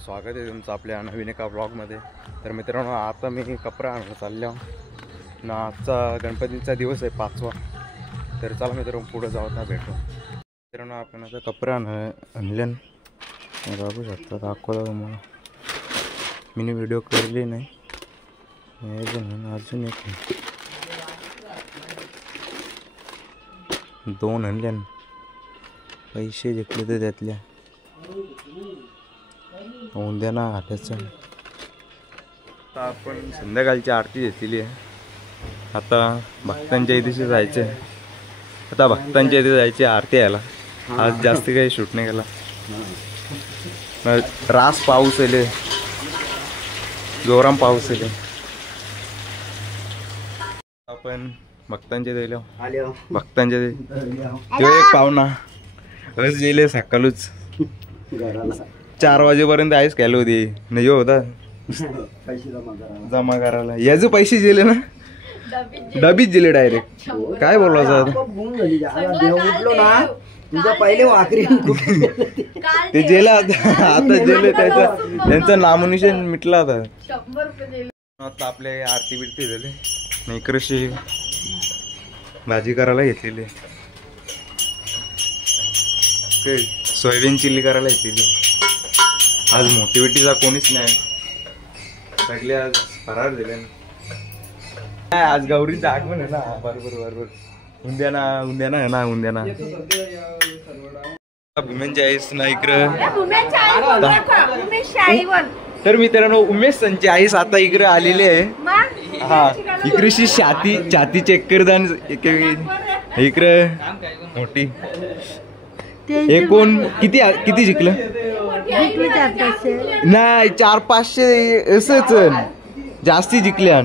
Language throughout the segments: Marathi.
स्वागत आहे तुमचं आपल्या नवीन एका ब्लॉगमध्ये। तर मित्रांनो आता मी कपडा आणायला चाललो ना। आजचा गणपतीचा दिवस आहे 5वा। तर चला मित्रांनो पुढे जाऊ ना भेटू। मित्रांनो आपण आता कपडा आणले बघू शकता, दाखवतो तुम्हाला। मी व्हिडिओ केली नाही अजून एक 2 आणले, पैसे जिंकले तर त्यातल्या उद्या ना आल्याचं। आता आपण संध्याकाळची आरती घेतलेली आहे। आता भक्तांच्या इथे जायचं आहे। आता भक्तांच्या इथे जायची आरती यायला। आज जास्त काही शूट नाही केला, रास पाऊस आले, जोराम पाऊस आले। आपण भक्तांच्या दिल्या भक्तांच्या तो एक पाहुणा बस गेले सकाळूच 4 वाजेपर्यंत आईच केलं होती नाही होता जमा करायला। याचे पैसे दिले ना, डबीच दिले डायरेक्ट। काय बोलायचं ते जेला आता जेले त्यांचं नामोनिशन मिटला होता। आता आपले आरती बिरती झाले, इकडे भाजी करायला घेतलेली, सोयाबीन चिल्ली करायला घेतलेली। आज मोटिवेटीचा कोणीच नाही, सगळे आज फरार झाले। आज गौरीचं आगमन आहे ना, बरोबर उद्या ना भूमेंची आईस ना इकडं। तर मित्रांनो उमेश संची आईस आता इकडे आलेली आहे। हा इकडेशी छाती चेक करताना इकडे मोठी एकूण किती जिंकलं नाही 400-500 असंच जास्ती जिंकल्या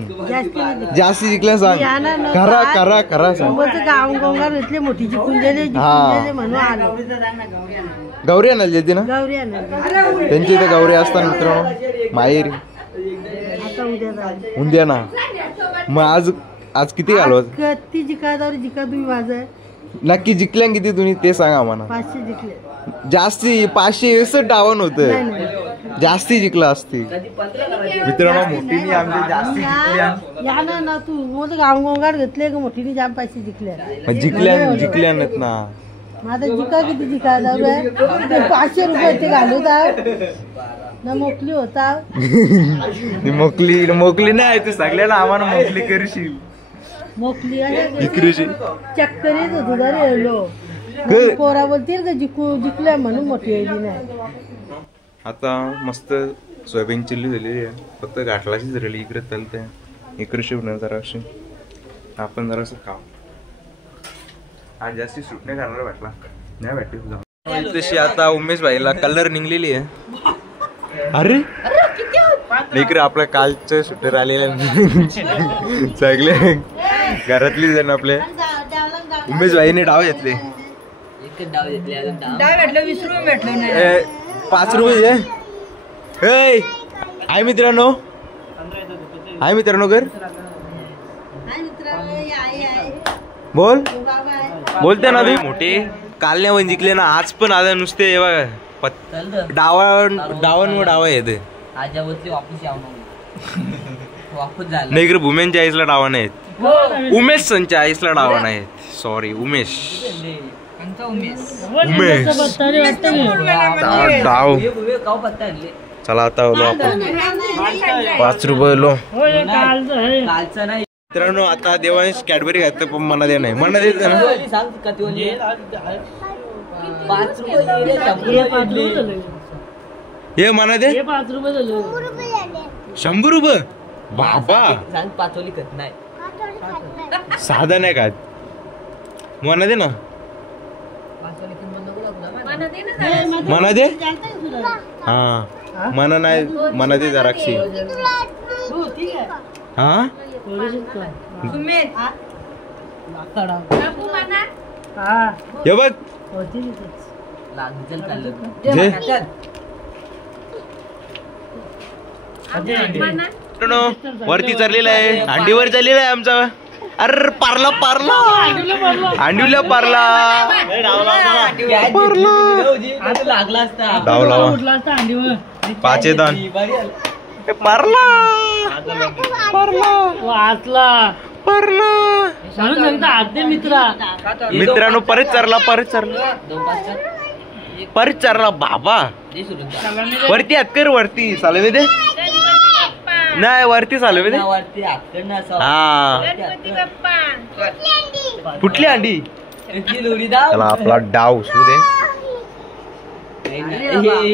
सांग। खरा सांग। गौरी आणायला येते ना त्यांची इथे गौरी असतात मित्रांनो माहेरी। उद्या ना मग आज किती घालवत नक्की जिंकल्या किती तुम्ही ते सांगा आम्हाला। 500 जिंकले, जास्ती 500 डावन होत, जास्ती जिंकला असती मित्रांनो। मोठीने आमचे जास्ती जिंकल्या ना तू मोठं गावगोंगाड घेतले का मोठीने जाम 500 जिंकल्या नाहीत ना। माझा जिका किती जिका 500 रुपये ते घालवता ना मोकली होता मोकली नाही ते सगळ्याला आम्हाला मोकली करशील मोकली चक्कर येत होती रे पोरा बोलतील का जिंकल्या म्हणून मोठी नाही। आता मस्त सोयाबीन चिल्ली झालेली आहे, फक्त गाठलाशीच राहिली। इकडे तलते इकडे शिवणार जराशी आपण जरासं खाऊ। आज जास्ती शूट नाही करणार भेटला नाही भेटली तशी। आता उमेश भाईला कलर निघलेली आहे। अरे इकडे आपल्या कालचं शूटर आलेलं सगळे घरातली जण आपले उमेश भाईने डाव घेतले। 5 रुपये आहे मित्रांनो, कर बोलते ना तुम्ही मोठे काल नाही पण जिंकले ना, आज पण आता नुसते डावा येते नाही। इकडे भूमेंच्या आईसला डावा नाहीत, उमेश संच्या आईसला डावा नाहीत। सॉरी उमेश डाव। चला आता आपण 5 रुपये लो मित्रांनो। आता देवांश कॅडबरी घातलं पण मना दे नाही, मना देत ना हे मना दे 100 रुपये बाबा साधा नाही का मना दे ना, मना दे हा मना नाही मना दे जराक्षी हा हे बघ वरती चाललेला आहे, हांडीवर चाललेला आहे आमचा अरे पारला पारला अंडीला पारला लागला असता डाव लावा उठला असता अंडीवर. 5 दान पारला वाचला पारला म्हणून सांगता आते मित्रा. मित्रांनो परत चारला बाबा वरती हात कर वरती सालवे दे नाही वरती सालवे दे हा कुठली अंडी चला आपला डाव सुरू दे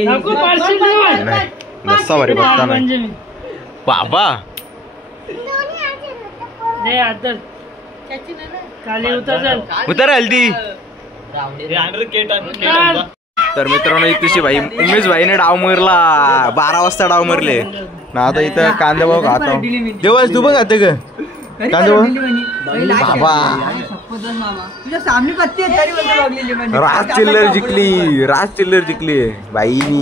नको पारशील देवा. नाही नसा मारे बघता नाही म्हणजे मी. बाबा दे आदर खाली उतर हल्दी तर मित्रांनो इथेशी भाई उमेश भाईने डाव मारला 12 वाजता डाव मारले ना आता इथं कांदे भाऊ खाता देवास तू पण खाते का कांदे भाऊ बाबा राज चिल्लर जिंकली बाईनी